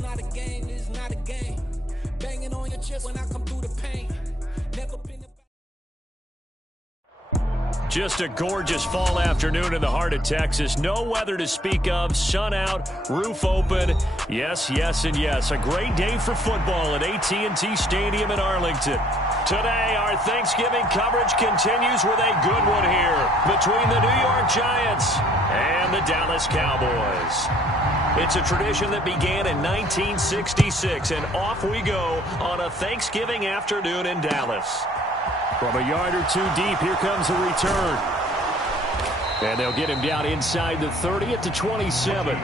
not a game, it's not a game. Banging on your chest when I come through the pain. Never been. Just a gorgeous fall afternoon in the heart of Texas. No weather to speak of. Sun out, roof open. Yes, yes, and yes. A great day for football at AT&T Stadium in Arlington. Today, our Thanksgiving coverage continues with a good one here between the New York Giants and the Dallas Cowboys. It's a tradition that began in 1966, and off we go on a Thanksgiving afternoon in Dallas. From a yard or two deep, here comes a return. And they'll get him down inside the 30 at the 27.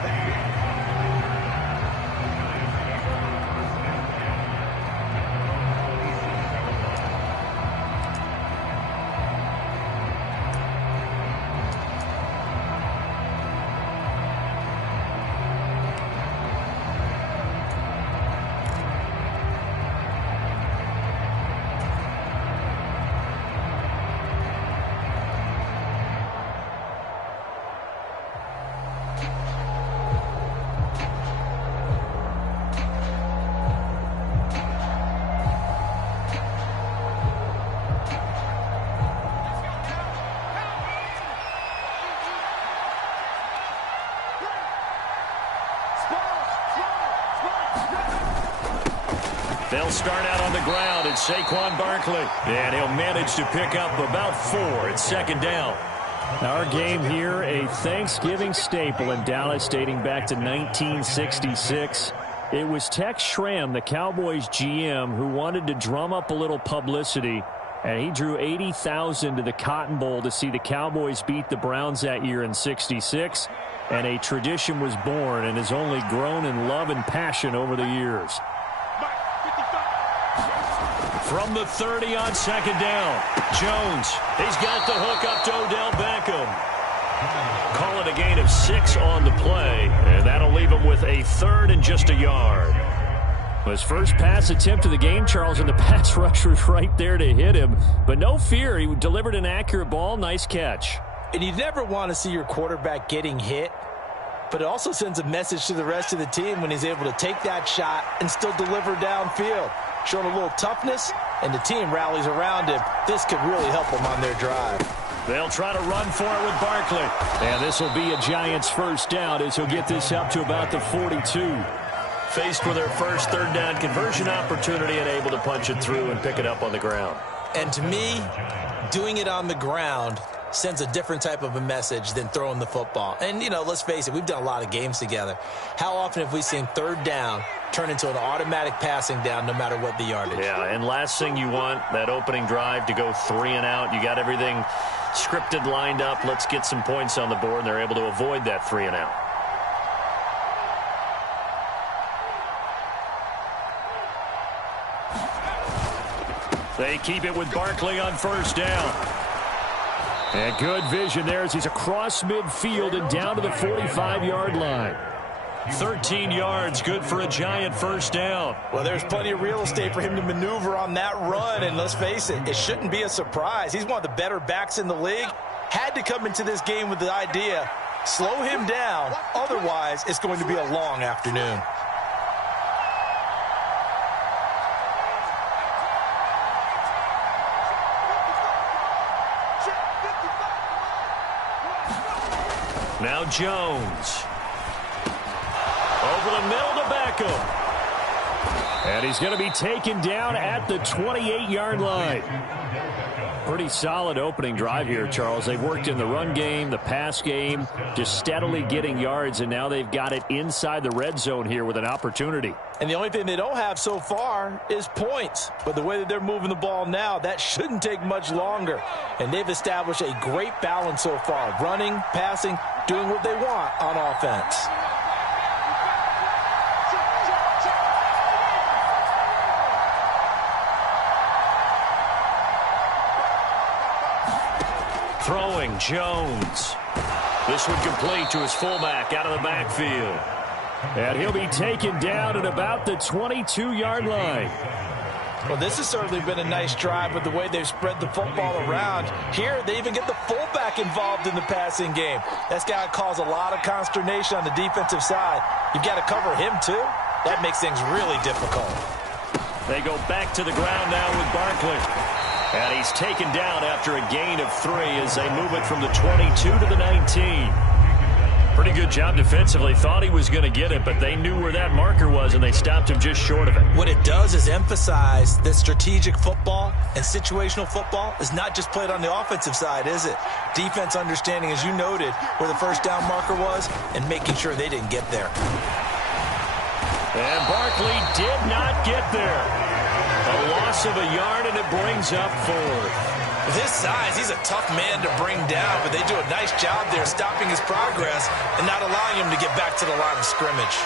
They'll start out on the ground. It's Saquon Barkley. And he'll manage to pick up about 4 at second down. Our game here, a Thanksgiving staple in Dallas dating back to 1966. It was Tex Schramm, the Cowboys GM, who wanted to drum up a little publicity. And he drew 80,000 to the Cotton Bowl to see the Cowboys beat the Browns that year in '66. And a tradition was born and has only grown in love and passion over the years. From the 30 on second down, Jones. He's got the hook up to Odell Beckham. Call it a gain of 6 on the play, and that'll leave him with a third and just a yard. His first pass attempt of the game, Charles, and the pass rush was right there to hit him. But no fear, he delivered an accurate ball. Nice catch. And you never want to see your quarterback getting hit, but it also sends a message to the rest of the team when he's able to take that shot and still deliver downfield. Showing a little toughness, and the team rallies around him. This could really help them on their drive. They'll try to run for it with Barkley. And this will be a Giants first down as he'll get this up to about the 42. Faced with their first third down conversion opportunity and able to punch it through and pick it up on the ground. And to me, doing it on the ground sends a different type of a message than throwing the football. And, you know, let's face it, we've done a lot of games together. How often have we seen third down turn into an automatic passing down no matter what the yardage? Yeah, and last thing you want, that opening drive to go 3 and out. You got everything scripted, lined up. Let's get some points on the board, and they're able to avoid that 3 and out. They keep it with Barkley on first down. And good vision there as he's across midfield and down to the 45-yard line. 13 yards, good for a Giant first down. Well, there's plenty of real estate for him to maneuver on that run, and let's face it, it shouldn't be a surprise. He's one of the better backs in the league. Had to come into this game with the idea, slow him down, otherwise it's going to be a long afternoon. Now Jones. Over the middle to Beckham. And he's going to be taken down at the 28-yard line. Pretty solid opening drive here, Charles. They've worked in the run game, the pass game, just steadily getting yards, and now they've got it inside the red zone here with an opportunity. And the only thing they don't have so far is points. But the way that they're moving the ball now, that shouldn't take much longer. And they've established a great balance so far. Running, passing, doing what they want on offense. Throwing, Jones. This one complete to his fullback out of the backfield. And he'll be taken down at about the 22-yard line. Well, this has certainly been a nice drive with the way they've spread the football around. Here, they even get the fullback involved in the passing game. That's got to cause a lot of consternation on the defensive side. You've got to cover him, too. That makes things really difficult. They go back to the ground now with Barkley. And he's taken down after a gain of 3 as they move it from the 22 to the 19. Pretty good job defensively. Thought he was going to get it, but they knew where that marker was, and they stopped him just short of it. What it does is emphasize that strategic football and situational football is not just played on the offensive side, is it? Defense understanding, as you noted, where the first down marker was and making sure they didn't get there. And Barkley did not get there. A loss of a yard, and it brings up 4th. With his size, he's a tough man to bring down, but they do a nice job there stopping his progress and not allowing him to get back to the line of scrimmage.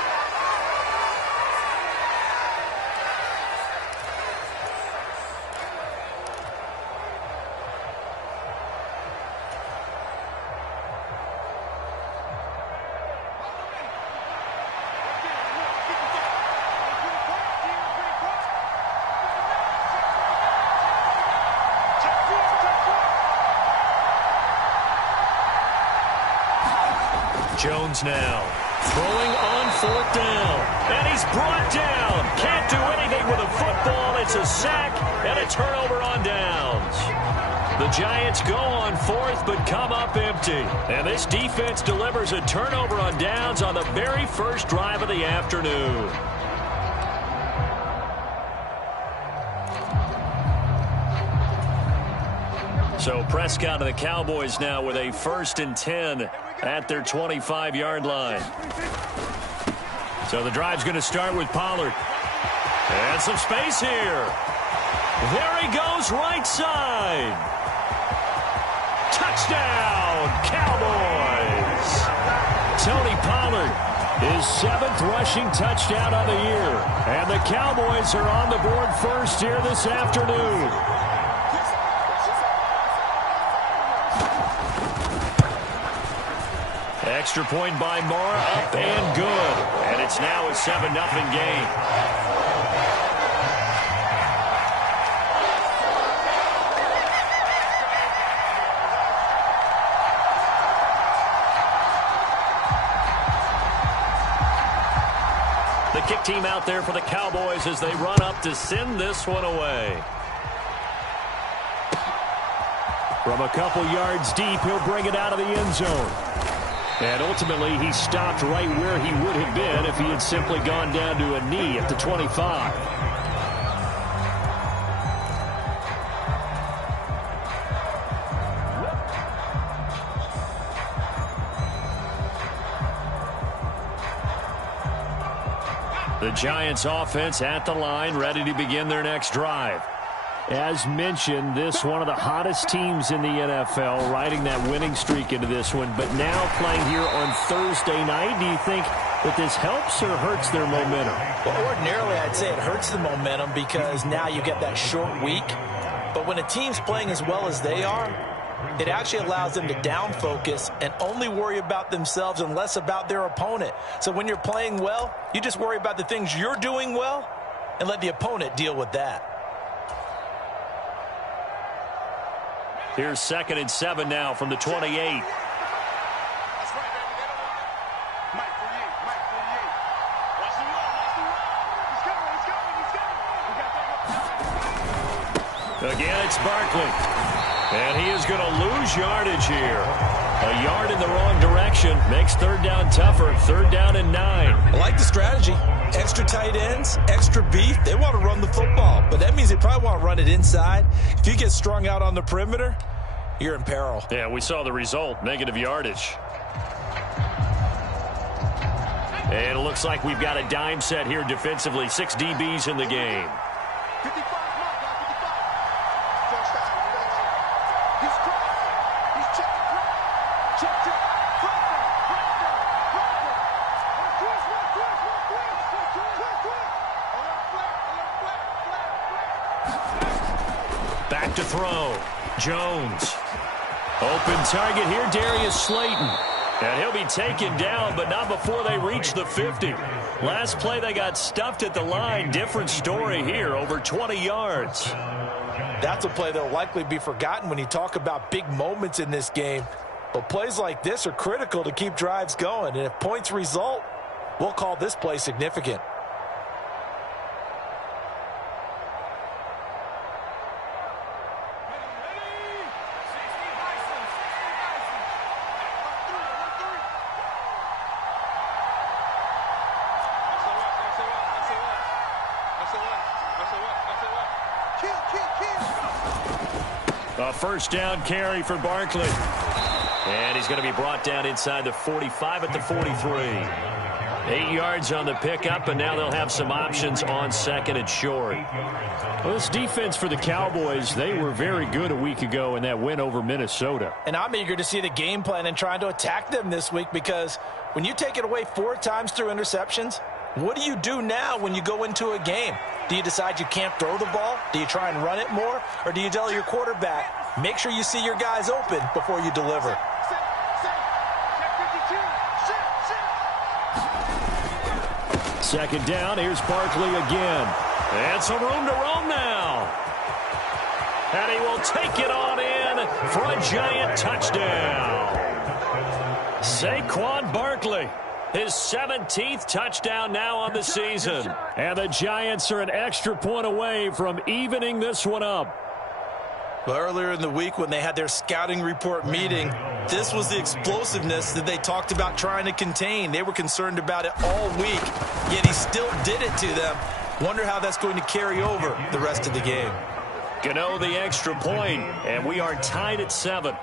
Jones now throwing on 4th down, and he's brought down. Can't do anything with a football. It's a sack and a turnover on downs. The Giants go on 4th but come up empty, and this defense delivers a turnover on downs on the very first drive of the afternoon. So Prescott and the Cowboys now with a 1st and 10 at their 25-yard line. So the drive's going to start with Pollard. And some space here. There he goes, right side. Touchdown, Cowboys. Tony Pollard, his 7th rushing touchdown of the year. And the Cowboys are on the board first here this afternoon. Extra point by Moore, up and good. And it's now a 7-0 game. The kick team out there for the Cowboys as they run up to send this one away. From a couple yards deep, he'll bring it out of the end zone. And ultimately, he stopped right where he would have been if he had simply gone down to a knee at the 25. The Giants offense at the line, ready to begin their next drive. As mentioned, this one of the hottest teams in the NFL, riding that winning streak into this one, but now playing here on Thursday night. Do you think that this helps or hurts their momentum? Well, ordinarily, I'd say it hurts the momentum because now you get that short week. But when a team's playing as well as they are, it actually allows them to down focus and only worry about themselves and less about their opponent. So when you're playing well, you just worry about the things you're doing well and let the opponent deal with that. Here's 2nd and 7 now from the 28. Again, it's Barkley. And he is going to lose yardage here. A yard in the wrong direction makes 3rd down tougher. 3rd down and 9. I like the strategy. Extra tight ends, extra beef. They want to run the football, but that means they probably want to run it inside. If you get strung out on the perimeter, you're in peril. Yeah, we saw the result, negative yardage. And it looks like we've got a dime set here defensively. 6 DBs in the game. Back to throw. Jones. Open target here, Darius Slayton. And he'll be taken down, but not before they reach the 50. Last play, they got stuffed at the line. Different story here, over 20 yards. That's a play that will likely be forgotten when you talk about big moments in this game. But plays like this are critical to keep drives going. And if points result, we'll call this play significant. A first down carry for Barkley. And he's going to be brought down inside the 45 at the 43. 8 yards on the pickup, and now they'll have some options on second and short. Well, this defense for the Cowboys, they were very good a week ago in that win over Minnesota. And I'm eager to see the game plan and trying to attack them this week, because when you take it away 4 times through interceptions, what do you do now when you go into a game? Do you decide you can't throw the ball? Do you try and run it more? Or do you tell your quarterback, make sure you see your guys open before you deliver? Second down, here's Barkley again. And some room to roam now. And he will take it on in for a giant touchdown. Saquon Barkley, his 17th touchdown now on the season. And the Giants are an extra point away from evening this one up. Well, earlier in the week when they had their scouting report meeting, this was the explosiveness that they talked about trying to contain. They were concerned about it all week, yet he still did it to them. Wonder how that's going to carry over the rest of the game. Gano the extra point, and we are tied at 7.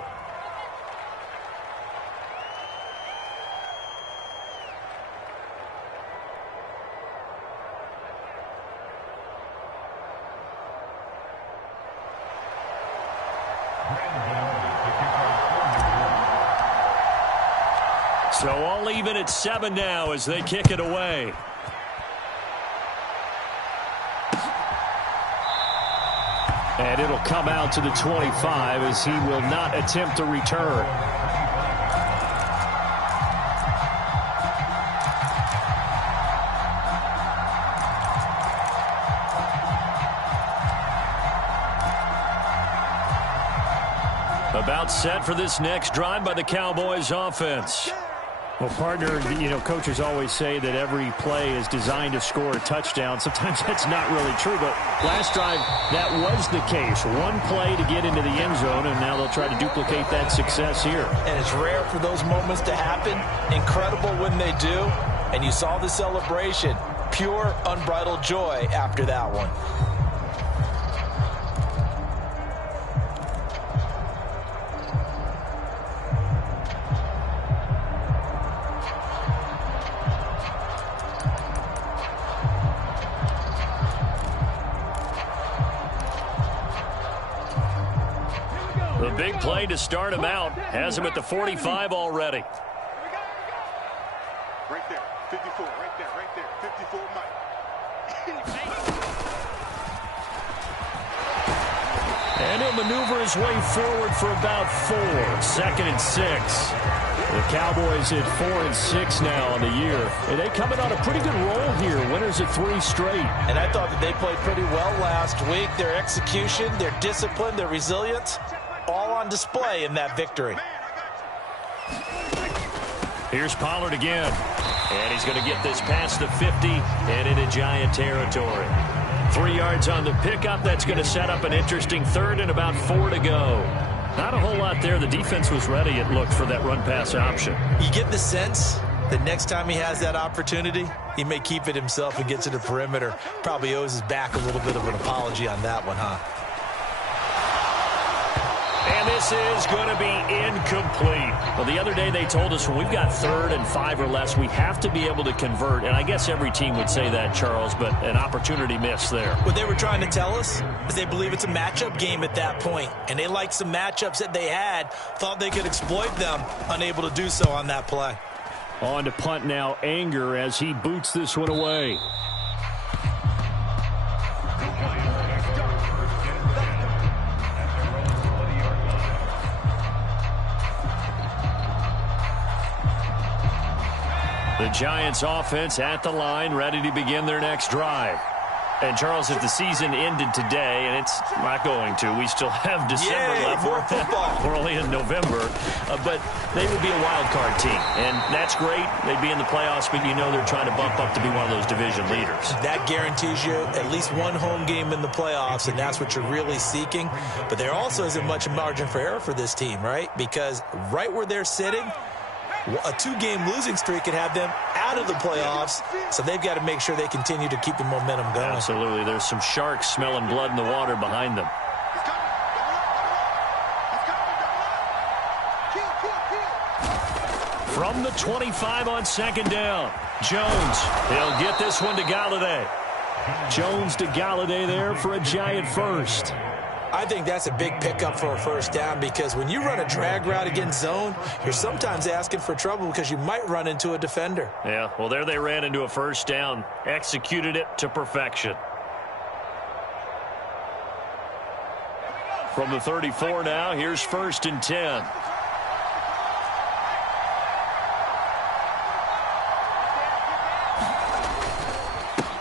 So all even at 7 now as they kick it away. And it'll come out to the 25 as he will not attempt a return. About set for this next drive by the Cowboys offense. Well, partner, coaches always say that every play is designed to score a touchdown. Sometimes that's not really true, but last drive, that was the case. One play to get into the end zone, and now they'll try to duplicate that success here. And it's rare for those moments to happen. Incredible when they do. And you saw the celebration. Pure, unbridled joy after that one. The big play to start him out has him at the 45 already. Right there, 54, right there, 54 Mike. And he'll maneuver his way forward for about 4. 2nd and 6. The Cowboys at 4 and 6 now on the year. And they coming on a pretty good roll here. Winners at 3 straight. And I thought that they played pretty well last week. Their execution, their discipline, their resilience, all on display in that victory. Here's Pollard again. And he's going to get this past the 50 and into Giant territory. 3 yards on the pickup. That's going to set up an interesting 3rd and about 4 to go. Not a whole lot there. The defense was ready, it looked, for that run-pass option. You get the sense that next time he has that opportunity, he may keep it himself and get to the perimeter. Probably owes his back a little bit of an apology on that one, huh? And this is going to be incomplete. Well, the other day they told us when we've got 3rd and 5 or less, we have to be able to convert. And I guess every team would say that, Charles, but an opportunity missed there. What they were trying to tell us is they believe it's a matchup game at that point. And they liked some matchups that they had, thought they could exploit them, unable to do so on that play. On to punt now, Anger, as he boots this one away. The Giants offense at the line, ready to begin their next drive. And, Charles, if the season ended today, and it's not going to, we still have December left. More football. We're only in November. But they would be a wild card team. And that's great. They'd be in the playoffs, but you know they're trying to bump up to be one of those division leaders. That guarantees you at least one home game in the playoffs, and that's what you're really seeking. But there also isn't much margin for error for this team, right? Because right where they're sitting, a 2-game losing streak could have them out of the playoffs, so they've got to make sure they continue to keep the momentum going. Absolutely. There's some sharks smelling blood in the water behind them. From the 25 on second down, Jones. He'll get this one to Galladay. Jones to Galladay there for a Giant first. I think that's a big pickup for a first down because when you run a drag route against zone, you're sometimes asking for trouble because you might run into a defender. Yeah, well, there they ran into a first down. Executed it to perfection. From the 34 now, here's 1st and 10.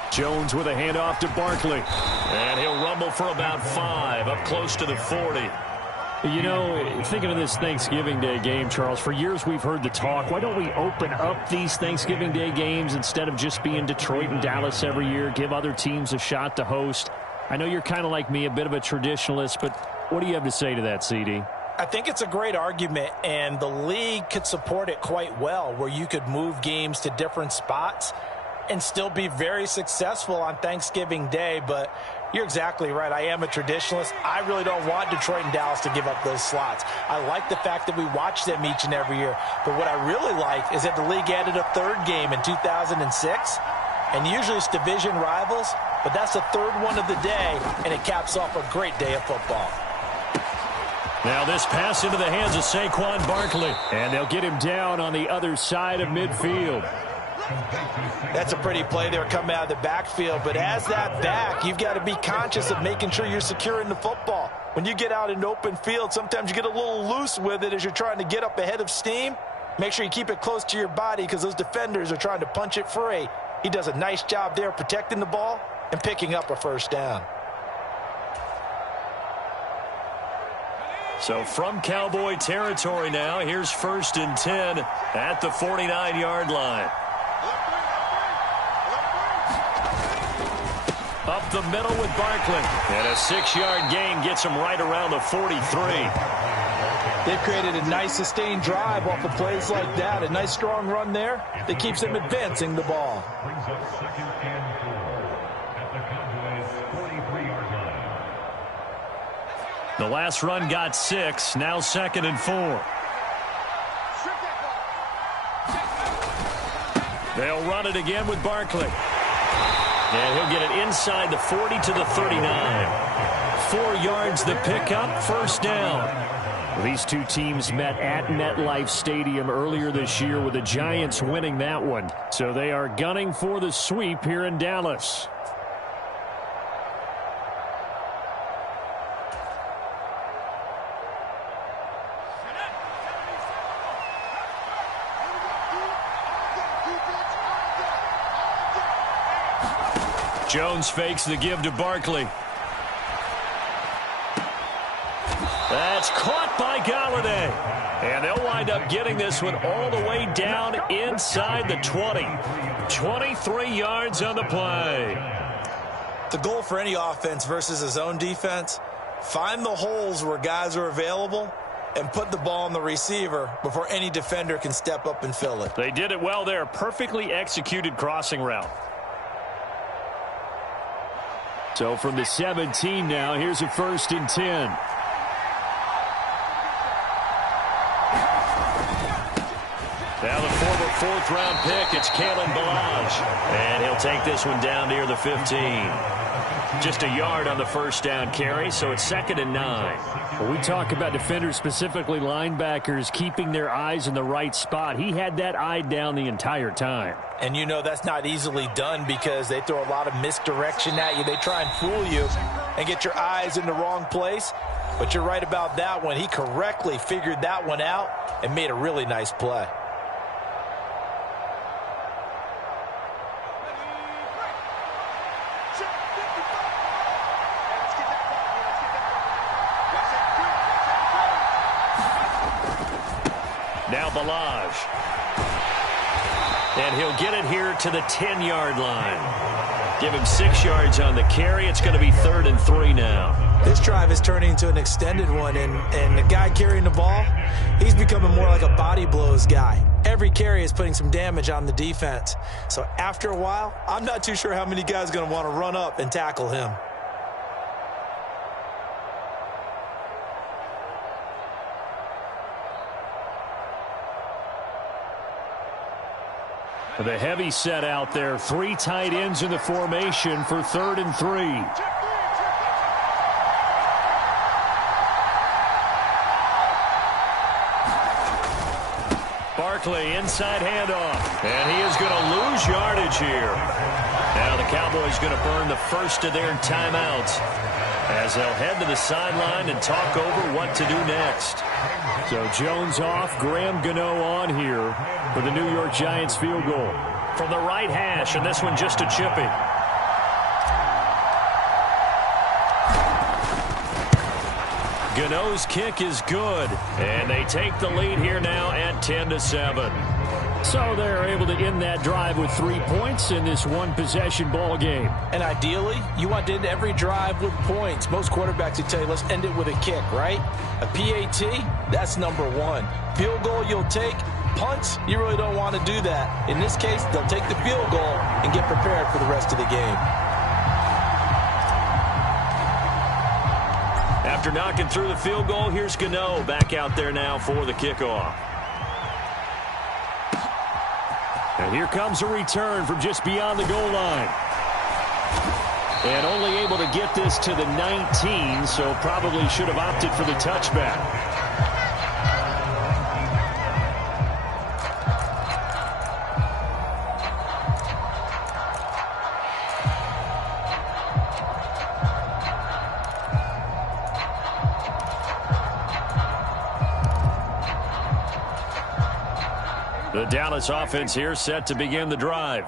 Jones with a handoff to Barkley. And he'll rumble for about 5, up close to the 40. You know, thinking of this Thanksgiving Day game, Charles, for years we've heard the talk, why don't we open up these Thanksgiving Day games instead of just being Detroit and Dallas every year, give other teams a shot to host? I know you're kind of like me, a bit of a traditionalist, but what do you have to say to that, CD? I think it's a great argument, and the league could support it quite well, where you could move games to different spots and still be very successful on Thanksgiving Day. But you're exactly right. I am a traditionalist. I really don't want Detroit and Dallas to give up those slots. I like the fact that we watch them each and every year. But what I really like is that the league added a 3rd game in 2006. And usually it's division rivals, but that's the 3rd one of the day, and it caps off a great day of football. Now this pass into the hands of Saquon Barkley. And they'll get him down on the other side of midfield. That's a pretty play there coming out of the backfield, but as that back, you've got to be conscious of making sure you're securing the football. When you get out in open field, sometimes you get a little loose with it as you're trying to get up ahead of steam. Make sure you keep it close to your body because those defenders are trying to punch it free. He does a nice job there protecting the ball and picking up a first down. So from Cowboy territory now, here's 1st and 10 at the 49-yard line. Up the middle with Barkley. And a 6-yard gain gets him right around the 43. They've created a nice sustained drive off of plays like that. A nice strong run there that keeps them advancing the ball. The last run got 6. Now 2nd and 4. They'll run it again with Barkley. And he'll get it inside the 40 to the 39. 4 yards the pickup, first down. These two teams met at MetLife Stadium earlier this year with the Giants winning that one. So they are gunning for the sweep here in Dallas. Jones fakes the give to Barkley. That's caught by Galladay. And they'll wind up getting this one all the way down inside the 20. 23 yards on the play. The goal for any offense versus a zone defense, find the holes where guys are available and put the ball on the receiver before any defender can step up and fill it. They did it well there. Perfectly executed crossing route. So from the 17 now, here's a 1st and 10. Now the former 4th-round pick, it's Kalen Ballage. And he'll take this one down near the 15. Just a yard on the first down carry, so it's 2nd and 9. When we talk about defenders, specifically linebackers, keeping their eyes in the right spot, he had that eye down the entire time. And you know that's not easily done because they throw a lot of misdirection at you. They try and fool you and get your eyes in the wrong place. But you're right about that one. He correctly figured that one out and made a really nice play. Now Ballage. And he'll get it here to the 10-yard line. Give him 6 yards on the carry. It's going to be 3rd and 3 now. This drive is turning into an extended one, and the guy carrying the ball, he's becoming more like a body blows guy. Every carry is putting some damage on the defense. So after a while, I'm not too sure how many guys are going to want to run up and tackle him. The heavy set out there. 3 tight ends in the formation for 3rd and 3. Barkley, inside handoff. And he is going to lose yardage here. Now the Cowboys going to burn the first of their timeouts as they'll head to the sideline and talk over what to do next. So Jones off, Graham Gano on here for the New York Giants field goal. From the right hash, and this one just a chippy. Gano's kick is good, and they take the lead here now at 10-7. So they're able to end that drive with 3 points in this one-possession ball game. And ideally, you want to end every drive with points. Most quarterbacks would tell you, let's end it with a kick, right? A PAT, that's number 1. Field goal you'll take. Punts, you really don't want to do that. In this case, they'll take the field goal and get prepared for the rest of the game. After knocking through the field goal, here's Gano back out there now for the kickoff. And here comes a return from just beyond the goal line. And only able to get this to the 19, so probably should have opted for the touchback. The Dallas offense here set to begin the drive.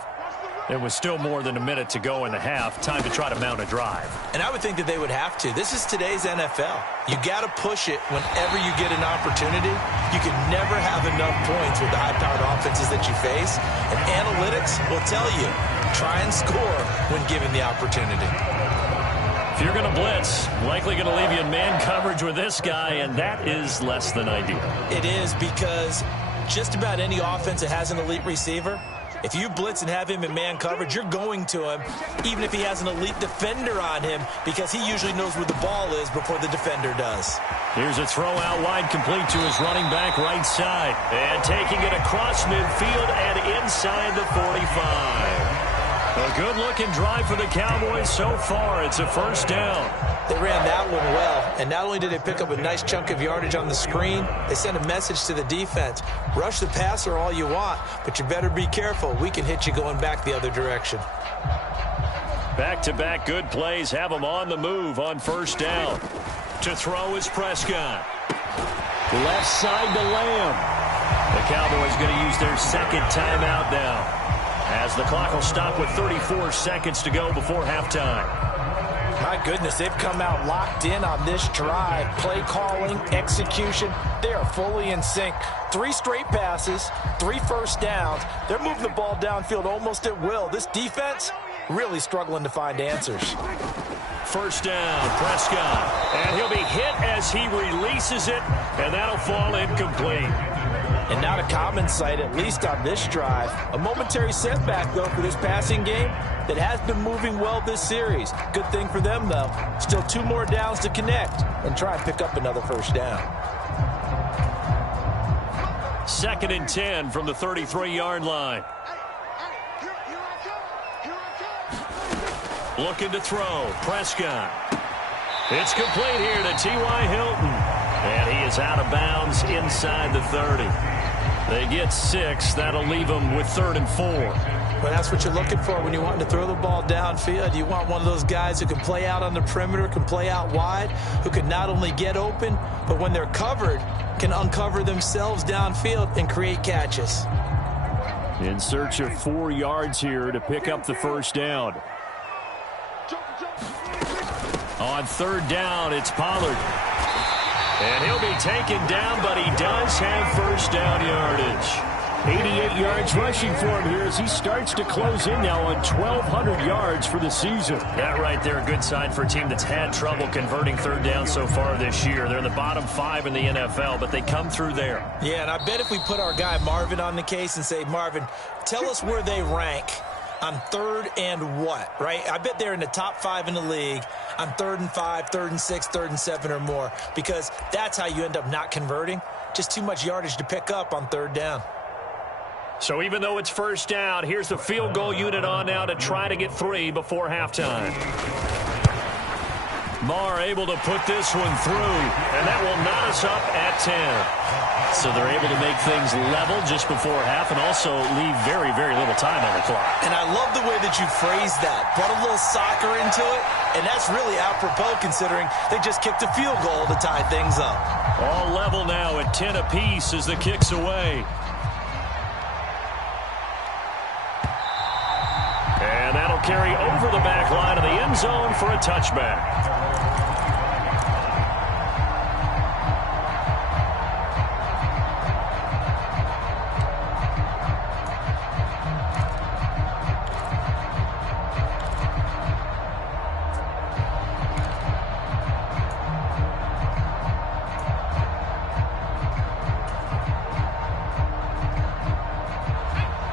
There was still more than a minute to go in the half. Time to try to mount a drive. And I would think that they would have to. This is today's NFL. You got to push it whenever you get an opportunity. You can never have enough points with the high-powered offenses that you face. And analytics will tell you, try and score when given the opportunity. If you're going to blitz, likely going to leave you in man coverage with this guy, and that is less than ideal. It is, because just about any offense that has an elite receiver, if you blitz and have him in man coverage, you're going to him, even if he has an elite defender on him, because he usually knows where the ball is before the defender does. Here's a throw out wide, complete to his running back right side. And taking it across midfield and inside the 45. A good-looking drive for the Cowboys so far. It's a first down. They ran that one well, and not only did they pick up a nice chunk of yardage on the screen, they sent a message to the defense. Rush the passer all you want, but you better be careful. We can hit you going back the other direction. Back-to-back good plays have them on the move on first down. To throw is Prescott. Left side to Lamb. The Cowboys going to use their second timeout now, as the clock will stop with 34 seconds to go before halftime. My goodness, they've come out locked in on this drive. Play calling, execution, they are fully in sync. 3 straight passes, 3 first downs. They're moving the ball downfield almost at will. This defense really struggling to find answers. First down, Prescott. And he'll be hit as he releases it, and that'll fall incomplete. And not a common sight, at least on this drive. A momentary setback, though, for this passing game that has been moving well this series. Good thing for them, though. Still 2 more downs to connect and try and pick up another first down. 2nd and 10 from the 33-yard line. Looking to throw, Prescott. It's complete here to T.Y. Hilton. And he is out of bounds inside the 30. They get 6. That'll leave them with 3rd and 4. Well, that's what you're looking for when you want to throw the ball downfield. You want one of those guys who can play out on the perimeter, can play out wide, who can not only get open, but when they're covered, can uncover themselves downfield and create catches. In search of 4 yards here to pick up the first down. On 3rd down, it's Pollard. And he'll be taken down, but he does have first down yardage. 88 yards rushing for him here as he starts to close in now on 1,200 yards for the season. That right there, a good sign for a team that's had trouble converting 3rd down so far this year. They're in the bottom 5 in the NFL, but they come through there. Yeah, and I bet if we put our guy Marvin on the case and say, Marvin, tell us where they rank on 3rd and what, right? I bet they're in the top 5 in the league on 3rd and 5, 3rd and 6, 3rd and 7 or more, because that's how you end up not converting. Just too much yardage to pick up on 3rd down. So even though it's first down, here's the field goal unit on now to try to get 3 before halftime. Marr able to put this one through, and that will knot us up at 10. So they're able to make things level just before half and also leave very, very little time on the clock. And I love the way that you phrased that. Brought a little soccer into it, and that's really apropos considering they just kicked a field goal to tie things up. All level now at 10 apiece as the kick's away. And that'll carry over the back line of the end zone for a touchback.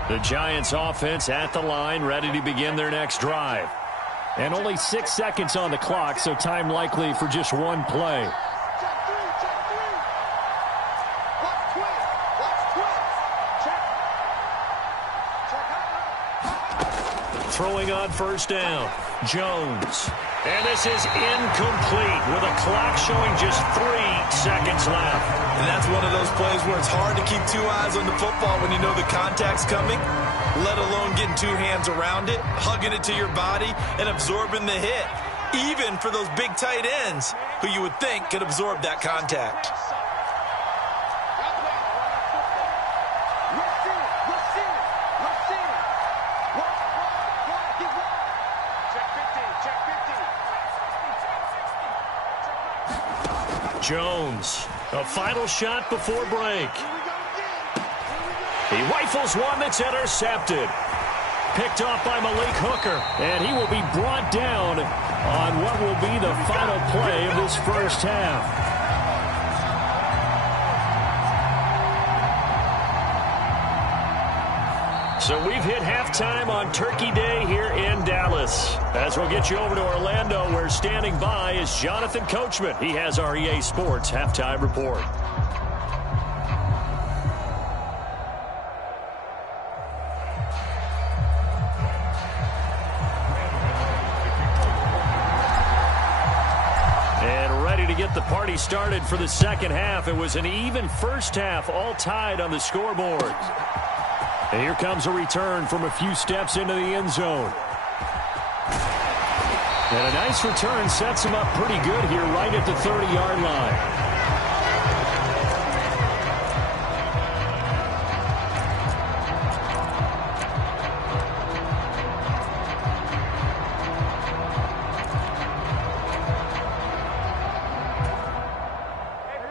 The Giants offense at the line, ready to begin their next drive. And only 6 seconds on the clock, so time likely for just one play. Throwing on first down, Jones. And this is incomplete with a clock showing just 3 seconds left. And that's one of those plays where it's hard to keep 2 eyes on the football when you know the contact's coming, let alone getting 2 hands around it, hugging it to your body, and absorbing the hit, even for those big tight ends who you would think could absorb that contact. Jones, a final shot before break. He rifles one that's intercepted. Picked off by Malik Hooker. And he will be brought down on what will be the final play of this first half. So we've hit halftime on Turkey Day here in Dallas. As we'll get you over to Orlando, where standing by is Jonathan Coachman. He has our EA Sports halftime report. And ready to get the party started for the second half. It was an even first half, all tied on the scoreboard. And here comes a return from a few steps into the end zone. And a nice return sets him up pretty good here right at the 30-yard line.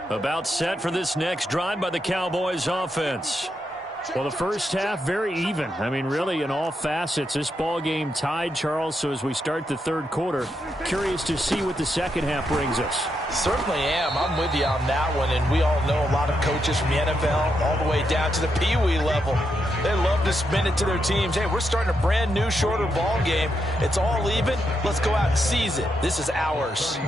About set for this next drive by the Cowboys offense. Well, the first half, very even. I mean, really, in all facets, this ball game tied, Charles. So as we start the third quarter, curious to see what the second half brings us. Certainly am. I'm with you on that one. And we all know a lot of coaches from the NFL all the way down to the Pee-wee level. They love to spin it to their teams. Hey, we're starting a brand new, shorter ball game. It's all even. Let's go out and seize it. This is ours.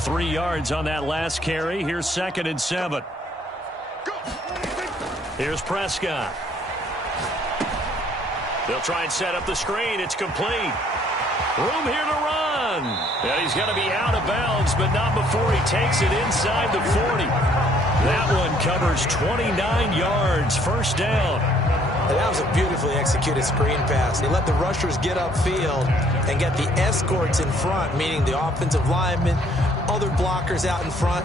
3 yards on that last carry. Here's 2nd and 7. Here's Prescott. They'll try and set up the screen. It's complete. Room here to run. And he's going to be out of bounds, but not before he takes it inside the 40. That one covers 29 yards. First down. And that was a beautifully executed screen pass. They let the rushers get upfield and get the escorts in front, meaning the offensive linemen, other blockers out in front,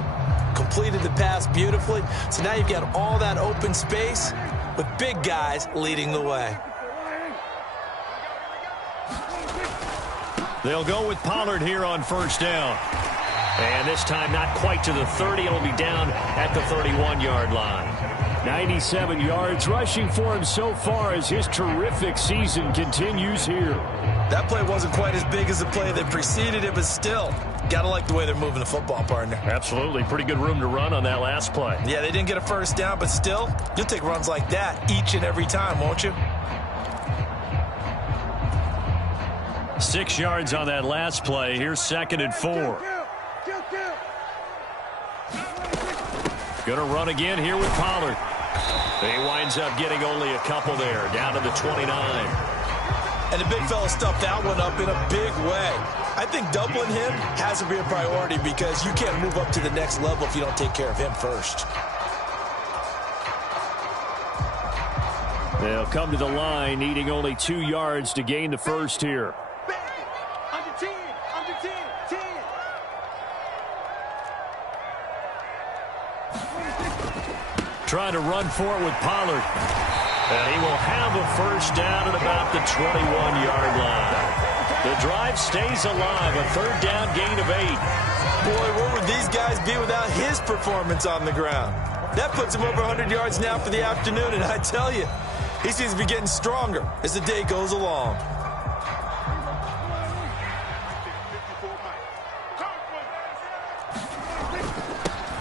completed the pass beautifully. So now you've got all that open space with big guys leading the way. They'll go with Pollard here on first down. And this time not quite to the 30. It'll be down at the 31-yard line. 97 yards rushing for him so far as his terrific season continues here. That play wasn't quite as big as the play that preceded it, but still, got to like the way they're moving the football, partner. Absolutely. Pretty good room to run on that last play. Yeah, they didn't get a first down, but still, you'll take runs like that each and every time, won't you? 6 yards on that last play. Here's 2nd and 4. Going to run again here with Pollard. He winds up getting only a couple there, down to the 29. And the big fella stuffed that one up in a big way. I think doubling him has to be a priority because you can't move up to the next level if you don't take care of him first. They'll come to the line, needing only 2 yards to gain the first here. Under 10, under 10, 10. Trying to run for it with Pollard. And he will have a first down at about the 21-yard line. The drive stays alive, a 3rd down gain of 8. Boy, where would these guys be without his performance on the ground? That puts him over 100 yards now for the afternoon, and I tell you, he seems to be getting stronger as the day goes along.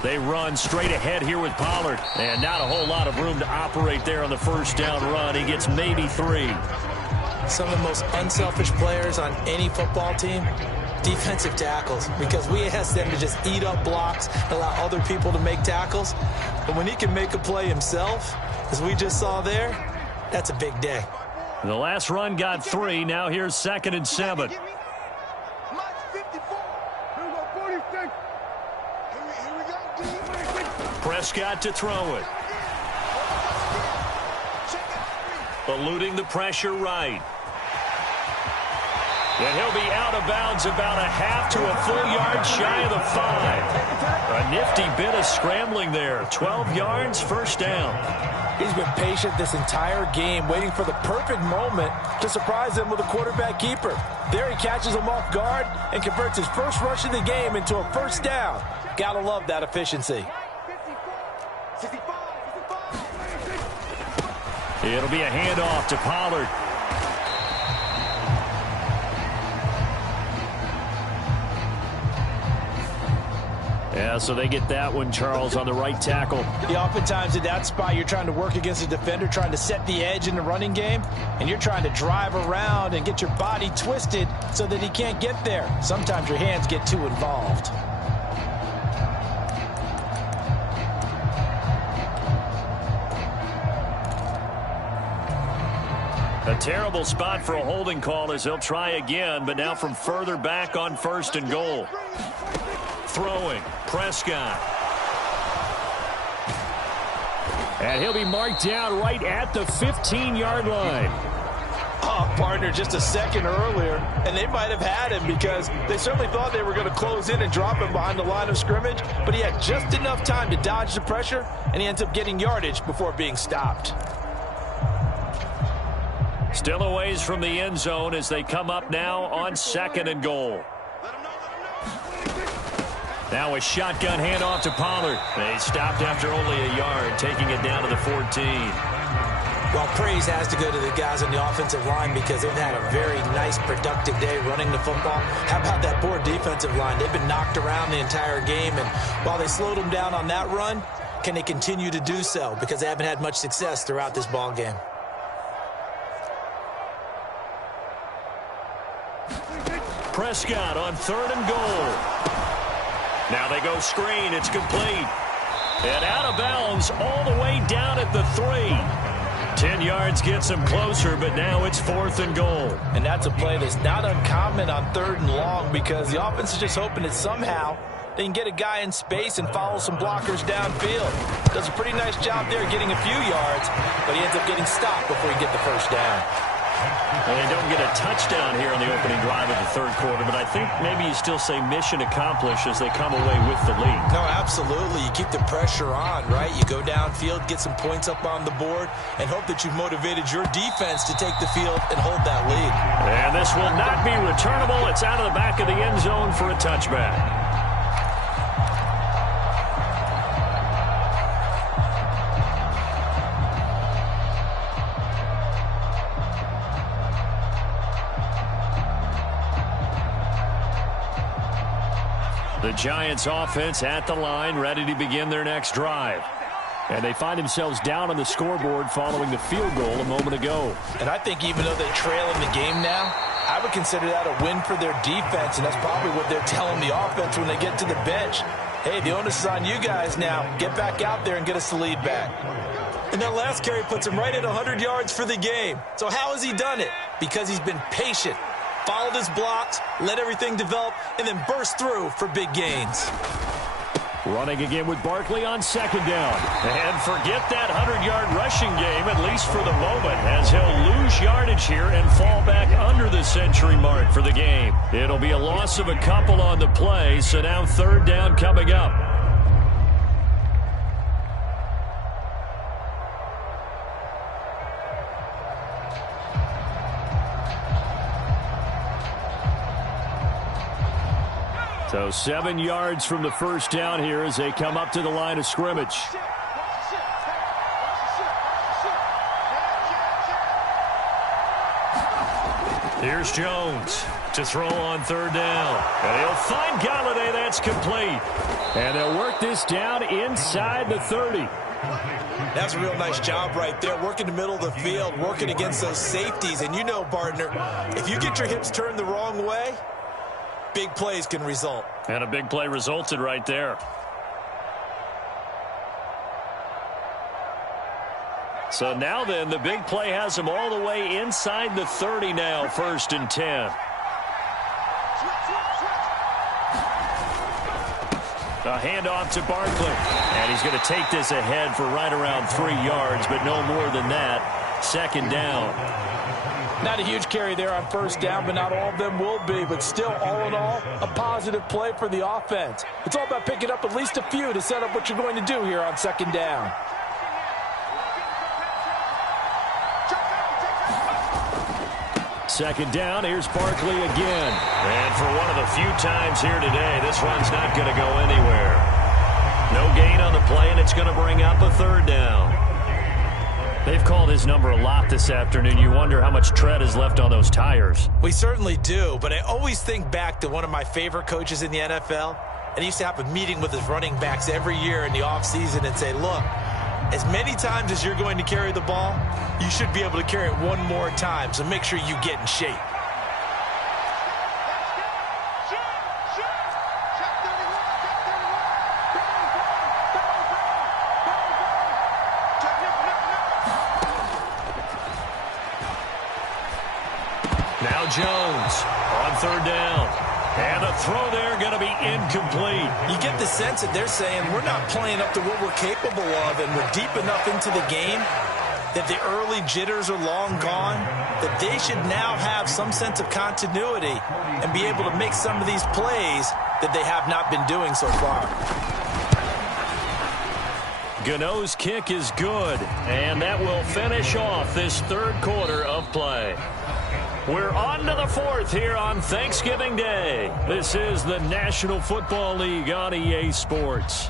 They run straight ahead here with Pollard. And not a whole lot of room to operate there on the first down run. He gets maybe 3. Some of the most unselfish players on any football team, defensive tackles, because we ask them to just eat up blocks, allow other people to make tackles. But when he can make a play himself, as we just saw there, that's a big day. The last run got 3. Now here's 2nd and 7. Prescott to throw it. Eluding the pressure right. And he'll be out of bounds about a half to a full yard shy of the 5. A nifty bit of scrambling there. 12 yards, first down. He's been patient this entire game, waiting for the perfect moment to surprise him with a quarterback keeper. There he catches him off guard and converts his first rush of the game into a first down. Gotta love that efficiency. It'll be a handoff to Pollard. Yeah, so they get that one, Charles, on the right tackle. Yeah, oftentimes at that spot, you're trying to work against a defender, trying to set the edge in the running game, and you're trying to drive around and get your body twisted so that he can't get there. Sometimes your hands get too involved. A terrible spot for a holding call as he'll try again, but now from further back on 1st and goal. Throwing, Prescott. And he'll be marked down right at the 15-yard line. Oh, partner, just a second earlier, and they might have had him because they certainly thought they were going to close in and drop him behind the line of scrimmage, but he had just enough time to dodge the pressure, and he ends up getting yardage before being stopped. Still a ways from the end zone as they come up now on 2nd and goal. Now a shotgun handoff to Pollard. They stopped after only a yard, taking it down to the 14. Well, praise has to go to the guys on the offensive line because they've had a very nice, productive day running the football. How about that poor defensive line? They've been knocked around the entire game, and while they slowed them down on that run, can they continue to do so? Because they haven't had much success throughout this ball game. Prescott on 3rd and goal. Now they go screen. It's complete. And out of bounds all the way down at the 3. 10 yards gets them closer, but now it's 4th and goal. And that's a play that's not uncommon on 3rd and long because the offense is just hoping that somehow they can get a guy in space and follow some blockers downfield. Does a pretty nice job there getting a few yards, but he ends up getting stopped before he gets the first down. Well, they don't get a touchdown here on the opening drive of the 3rd quarter, but I think maybe you still say mission accomplished as they come away with the lead. No, absolutely. You keep the pressure on, right? You go downfield, get some points up on the board, and hope that you've motivated your defense to take the field and hold that lead. And this will not be returnable. It's out of the back of the end zone for a touchback. The Giants offense at the line, ready to begin their next drive. And they find themselves down on the scoreboard following the field goal a moment ago. And I think even though they trail in the game now, I would consider that a win for their defense, and that's probably what they're telling the offense when they get to the bench. Hey, the onus is on you guys now. Get back out there and get us the lead back. And that last carry puts him right at 100 yards for the game. So how has he done it? Because he's been patient, followed his blocks, let everything develop, and then burst through for big gains. Running again with Barkley on second down. And forget that 100-yard rushing game, at least for the moment, as he'll lose yardage here and fall back under the century mark for the game. It'll be a loss of a couple on the play, so now third down coming up. So 7 yards from the first down here as they come up to the line of scrimmage. Here's Jones to throw on third down. And he'll find Galladay. That's complete. And they'll work this down inside the 30. That's a real nice job right there, working the middle of the field, working against those safeties. And you know, partner, if you get your hips turned the wrong way, big plays can result. And a big play resulted right there. So now then, the big play has them all the way inside the 30 now, first and 10. A handoff to Barkley. And he's going to take this ahead for right around 3 yards, but no more than that. Second down. Not a huge carry there on first down, but not all of them will be. But still, all in all, a positive play for the offense. It's all about picking up at least a few to set up what you're going to do here on second down. Second down, here's Barkley again. And for one of the few times here today, this run's not going to go anywhere. No gain on the play, and it's going to bring up a third down. They've called his number a lot this afternoon. You wonder how much tread is left on those tires. We certainly do, but I always think back to one of my favorite coaches in the NFL, and he used to have a meeting with his running backs every year in the offseason and say, look, as many times as you're going to carry the ball, you should be able to carry it one more time, so make sure you get in shape. Now Jones on third down. And a throw there going to be incomplete. You get the sense that they're saying we're not playing up to what we're capable of, and we're deep enough into the game that the early jitters are long gone, that they should now have some sense of continuity and be able to make some of these plays that they have not been doing so far. Gano's kick is good, and that will finish off this third quarter of play. We're on to the fourth here on Thanksgiving Day. This is the National Football League on EA Sports.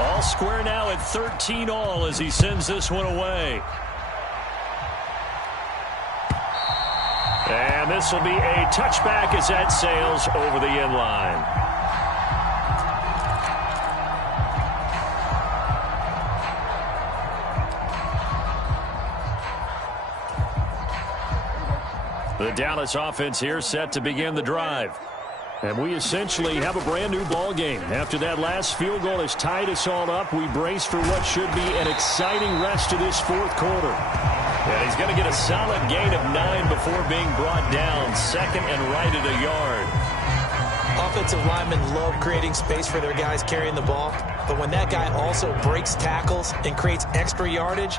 All square now at 13-all as he sends this one away. And this will be a touchback as that sails over the end line. The Dallas offense here set to begin the drive. And we essentially have a brand new ball game. After that last field goal has tied us all up, we brace for what should be an exciting rest of this fourth quarter. And he's going to get a solid gain of 9 before being brought down, second and right at a yard. Offensive linemen love creating space for their guys carrying the ball, but when that guy also breaks tackles and creates extra yardage,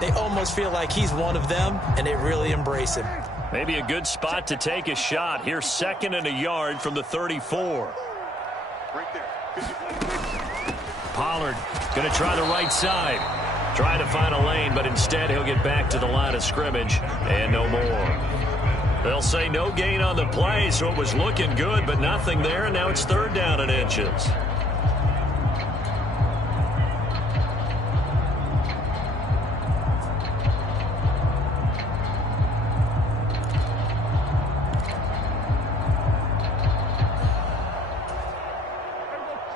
they almost feel like he's one of them, and they really embrace him. Maybe a good spot to take a shot. Here's second and a yard from the 34. Right there. Pollard going to try the right side. Trying to find a lane, but instead he'll get back to the line of scrimmage and no more. They'll say no gain on the play, so it was looking good, but nothing there, and now it's third down and inches.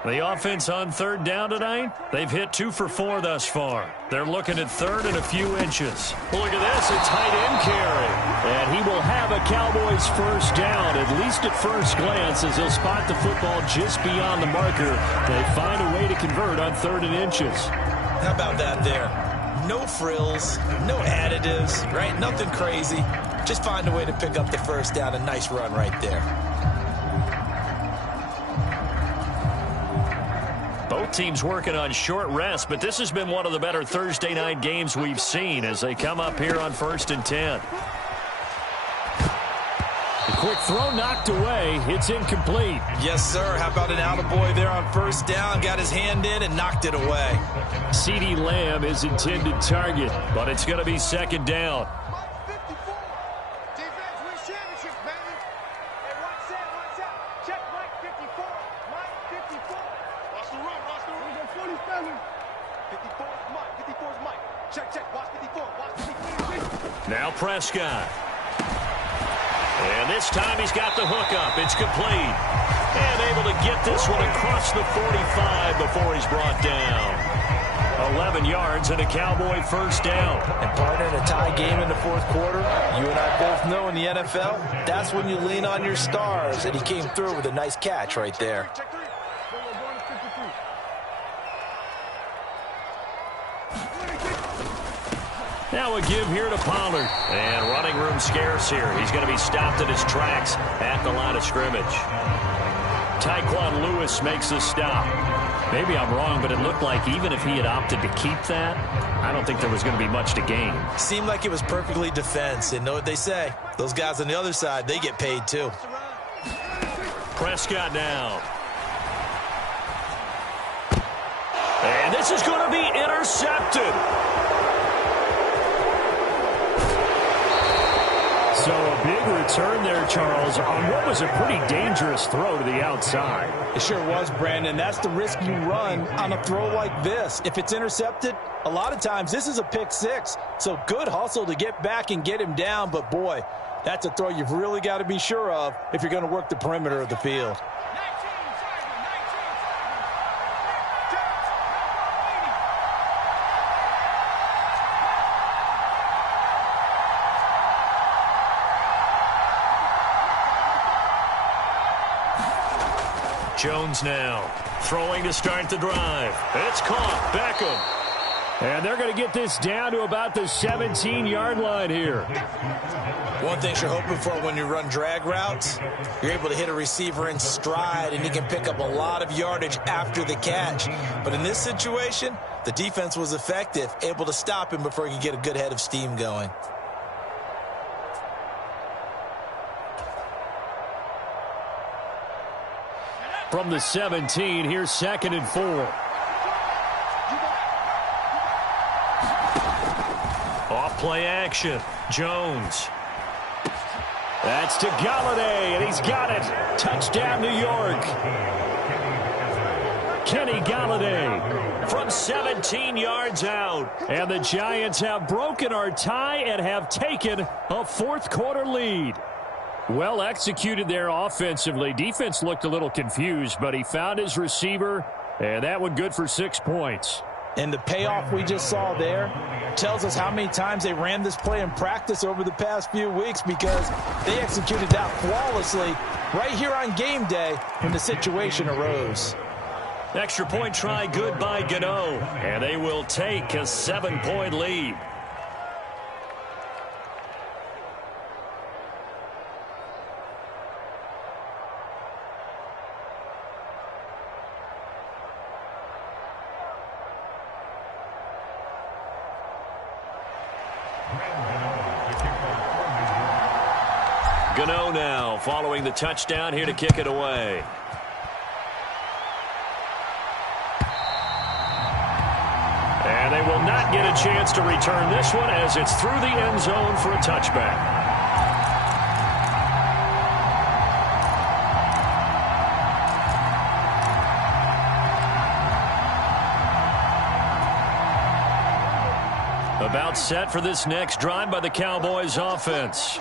The offense on third down tonight, they've hit 2 for 4 thus far. They're looking at third and a few inches. Look at this, a tight end carry. And he will have a Cowboys first down, at least at first glance, as he'll spot the football just beyond the marker. They find a way to convert on 3rd and inches. How about that there? No frills, no additives, right? Nothing crazy. Just find a way to pick up the first down. A nice run right there. Both teams working on short rest, but this has been one of the better Thursday night games we've seen as they come up here on 1st and 10. The quick throw knocked away. It's incomplete. Yes, sir. How about an attaboy there on first down? Got his hand in and knocked it away. CeeDee Lamb is intended target, but it's going to be 2nd down. Now Prescott. And this time he's got the hook up. It's complete. And able to get this one across the 45 before he's brought down. 11 yards and a Cowboy first down. And partner, in a tie game in the 4th quarter, you and I both know in the NFL, that's when you lean on your stars. And he came through with a nice catch right there. Now a give here to Pollard. And running room scarce here. He's going to be stopped in his tracks at the line of scrimmage. Tyquan Lewis makes the stop. Maybe I'm wrong, but it looked like even if he had opted to keep that, I don't think there was going to be much to gain. Seemed like it was perfectly defense. And know what they say? Those guys on the other side, they get paid too. Prescott now. And this is going to be intercepted. So a big return there, Charles, on what was a pretty dangerous throw to the outside. It sure was, Brandon. That's the risk you run on a throw like this. If it's intercepted, a lot of times this is a pick 6. So good hustle to get back and get him down. But, boy, that's a throw you've really got to be sure of if you're going to work the perimeter of the field. Jones now throwing to start the drive. It's caught. Beckham. And they're going to get this down to about the 17-yard line here. One thing you're hoping for when you run drag routes, you're able to hit a receiver in stride, and he can pick up a lot of yardage after the catch. But in this situation, the defense was effective, able to stop him before he could get a good head of steam going. From the 17, here's 2nd and 4. Off play action. Jones. That's to Galladay, and he's got it. Touchdown, New York. Kenny Galladay From 17 yards out. And the Giants have broken our tie and have taken a 4th quarter lead. Well executed there offensively. Defense looked a little confused, but he found his receiver, and that one good for 6 points. And the payoff we just saw there tells us how many times they ran this play in practice over the past few weeks, because they executed that flawlessly right here on game day when the situation arose. Extra point try good by Gano, and they will take a 7-point lead. Gano now following the touchdown here to kick it away. And they will not get a chance to return this one as it's through the end zone for a touchback. About set for this next drive by the Cowboys offense.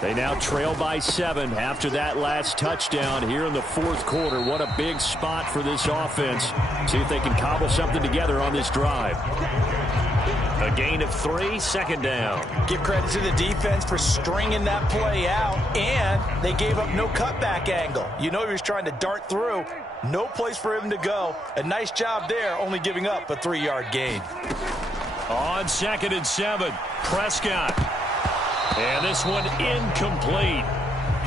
They now trail by 7 after that last touchdown here in the fourth quarter. What a big spot for this offense. See if they can cobble something together on this drive. A gain of 3, second down. Give credit to the defense for stringing that play out, and they gave up no cutback angle. You know he was trying to dart through. No place for him to go. A nice job there, only giving up a 3-yard gain. On 2nd and 7, Prescott. And this one incomplete.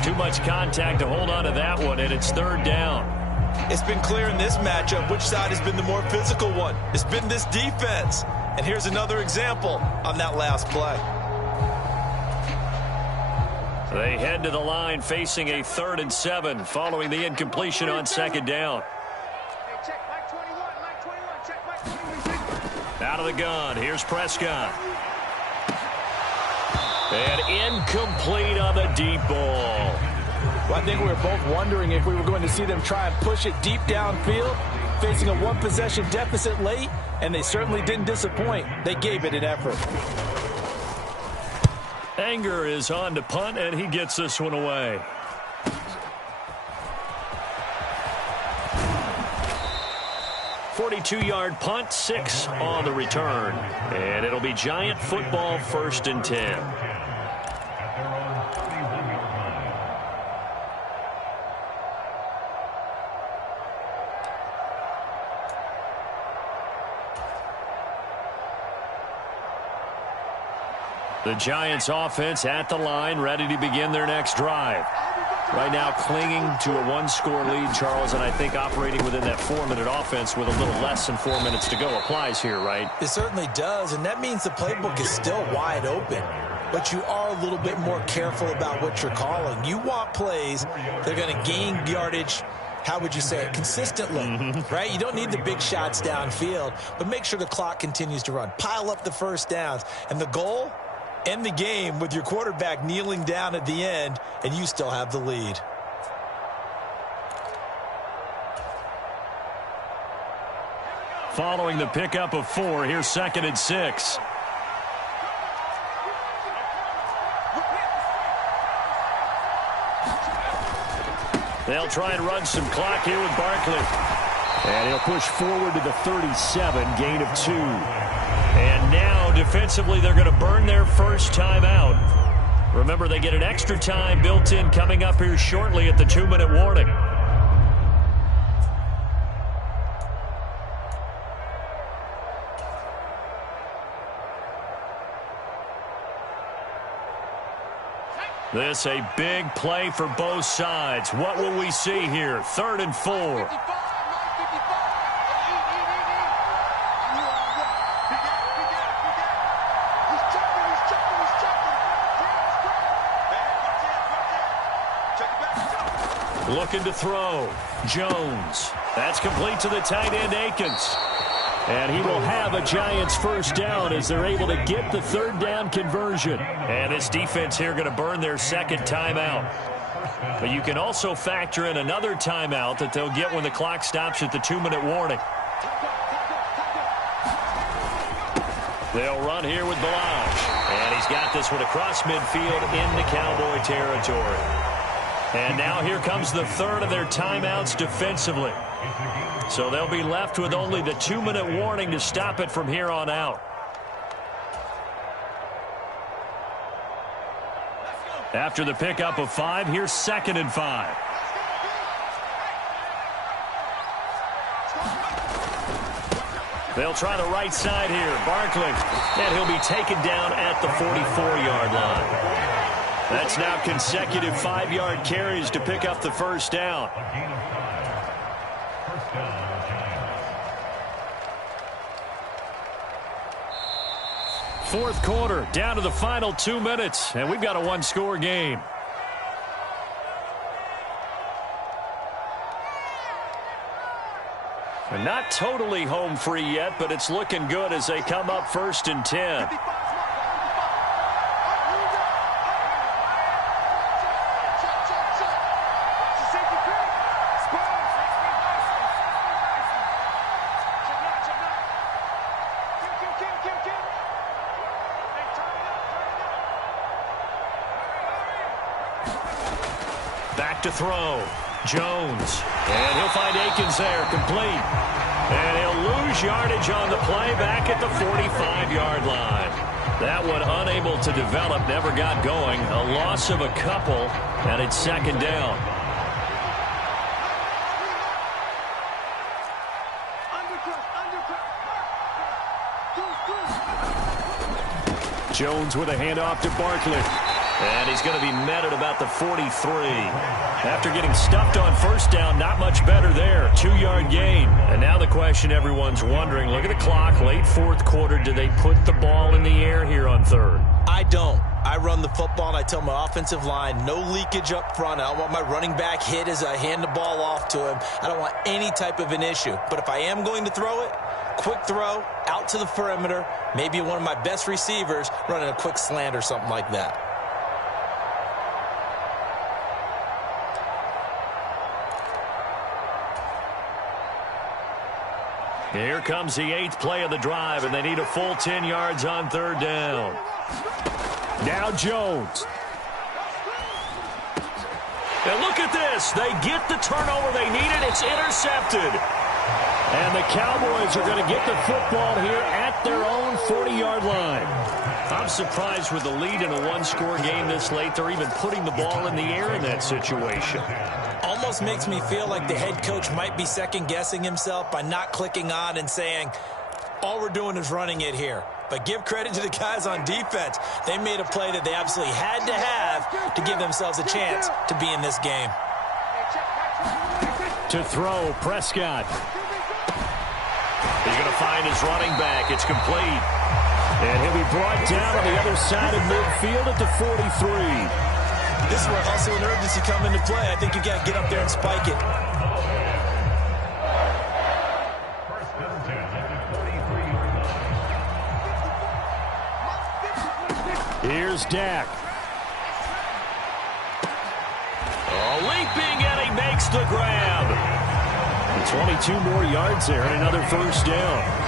Too much contact to hold on to that one, and it's 3rd down. It's been clear in this matchup which side has been the more physical one. It's been this defense. And here's another example on that last play. They head to the line facing a 3rd and 7 following the incompletion on 2nd down. Out of the gun, here's Prescott. And incomplete on the deep ball. Well, I think we were both wondering if we were going to see them try and push it deep downfield, facing a one-possession deficit late, and they certainly didn't disappoint. They gave it an effort. Anger is on to punt, and he gets this one away. "42-yard punt, 6 on the return. And it'll be Giant football, 1st and 10. The Giants offense at the line, ready to begin their next drive. Right now clinging to a 1-score lead, Charles, and I think operating within that 4-minute offense with a little less than 4 minutes to go applies here, right? It certainly does, and that means the playbook is still wide open. But you are a little bit more careful about what you're calling. You want plays that are going to gain yardage, how would you say it, consistently, right? You don't need the big shots downfield, but make sure the clock continues to run. Pile up the first downs, and the goal, end the game with your quarterback kneeling down at the end, and you still have the lead. Following the pickup of 4, here's 2nd and 6. They'll try and run some clock here with Barkley. And he'll push forward to the 37, gain of 2. And now, defensively, they're going to burn their first timeout. Remember, they get an extra time built in coming up here shortly at the 2-minute warning. This a big play for both sides. What will we see here? 3rd and 4. Looking to throw. Jones. That's complete to the tight end, Akins. And he will have a Giants first down as they're able to get the 3rd down conversion. And this defense here going to burn their 2nd timeout. But you can also factor in another timeout that they'll get when the clock stops at the 2-minute warning. They'll run here with Balaj. And he's got this one across midfield into Cowboy territory. And now here comes the 3rd of their timeouts defensively. So they'll be left with only the 2-minute warning to stop it from here on out. After the pickup of 5, here's 2nd and 5. They'll try the right side here. Barkley. And he'll be taken down at the 44-yard line. That's now consecutive 5-yard carries to pick up the first down. Fourth quarter, down to the final 2 minutes, and we've got a 1-score game. And not totally home free yet, but it's looking good as they come up 1st and 10. Back to throw. Jones. And he'll find Akins there, complete. And he'll lose yardage on the play back at the 45-yard line. That one unable to develop, never got going. A loss of a couple, and it's second down. Jones with a handoff to Barkley. And he's going to be met at about the 43. After getting stuffed on first down, not much better there. 2-yard gain. And now the question everyone's wondering, look at the clock, late fourth quarter. Do they put the ball in the air here on third? I don't. I run the football, and I tell my offensive line, no leakage up front. I don't want my running back hit as I hand the ball off to him. I don't want any type of an issue. But if I am going to throw it, quick throw, out to the perimeter, maybe one of my best receivers running a quick slant or something like that. Here comes the 8th play of the drive, and they need a full 10 yards on third down. Now Jones. And look at this. They get the turnover they needed. It's intercepted. And the Cowboys are going to get the football here at their own 40-yard line. I'm surprised with the lead in a one-score game this late. They're even putting the ball in the air in that situation. Almost makes me feel like the head coach might be second-guessing himself by not clicking on and saying, all we're doing is running it here. But give credit to the guys on defense. They made a play that they absolutely had to have to give themselves a chance to be in this game. To throw, Prescott. He's going to find his running back. It's complete. And he'll be brought down on the other side of midfield at the 43. This is where hustle and urgency come into play. I think you got to get up there and spike it. Here's Dak. Oh, leaping, and he makes the grab. 22 more yards there and another first down.